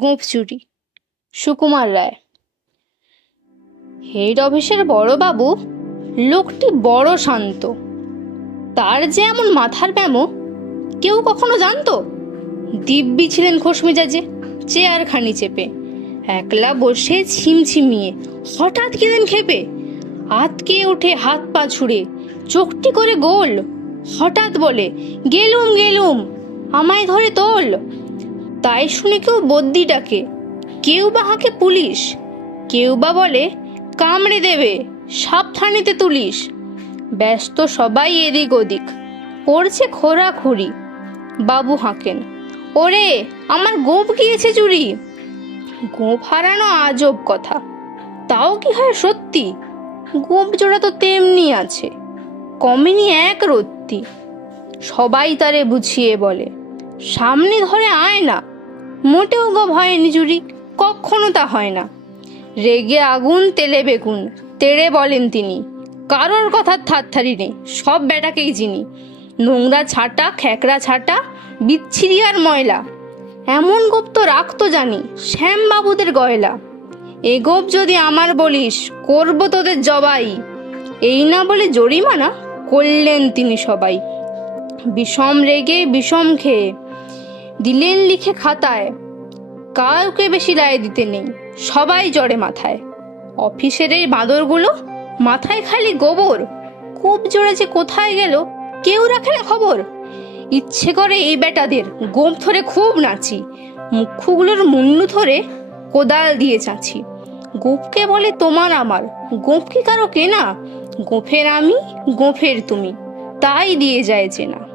গোঁফ চুরি। সুকুমার রায়। হেড অফিসের বড় বাবু, লোকটি বড় শান্ত। তার যে এমন মাথার ব্যামো, কেউ কখনো জানতো? দিব্যি ছিলেন খোশ মেজাজে চেয়ারখানি চেপে। একলা বসে ছিমছিমিয়ে হঠাৎ কেদেন খেপে। আতকে ওঠে হাত পা ছুঁড়ে, চোখটি করে গোল। হঠাৎ বলে, গেলুম গেলুম, আমায় ধরে তোল। তাই শুনে কেউ বদ্যি ডাকে। কেউ বা হাঁকে পুলিশ। কেউ বা বলে, কামড়ে দেবে, সাবধানেতে তুলিস। ব্যস্ত সবাই এদিক ওদিক। পড়ছে খোরাখুরি বাবু হাঁকেন, ওরে, আমার গোপ গিয়েছে চুরি। গোপ হারানো আজব কথা। তাও কি হয় সত্যি? গোপ জোড়া তো তেমনি আছে, কমেনি এক রত্তি। সবাই তারে বুঝিয়ে বলে, সামনে ধরে আয় না। মোটেও গো হয়নি চুরি কখনো তা হয় না। রেগে আগুন, তেলে বেগুন, তেড়ে বলেন তিনি, কারোর কথার থারথারি নেই, সব বেটাকেই চিনি নোংরা ছাটা, খ্যাকড়া ছাটা, বিচ্ছিরি আর ময়লা, এমন গোপ তো রাখতো জানি শ্যামবাবুদের গয়লা। এ গোপ যদি আমার বলিস, করব তোদের জবাই। এই না বলে জরিমানা করলেন তিনি সবাই। বিষম রেগে, বিষম খেয়ে দিলেন লিখে খাতায়। কাউকে বেশি রায় দিতে নেই, সবাই জড়ে মাথায়। অফিসের এই বাঁদরগুলো মাথায় খালি গোবর। কূপ জোড়া যে কোথায় গেল, কেউ রাখে না খবর। ইচ্ছে করে এই বেটাদের গোপ ধরে খুব নাচি, মুখগুলোর মুন্নু ধরে কোদাল দিয়ে চাঁচি। গোপকে বলে, তোমার আমার, গোপ কি কারও কেনা? গোফের আমি গোফের তুমি। তাই দিয়ে যায় চেনা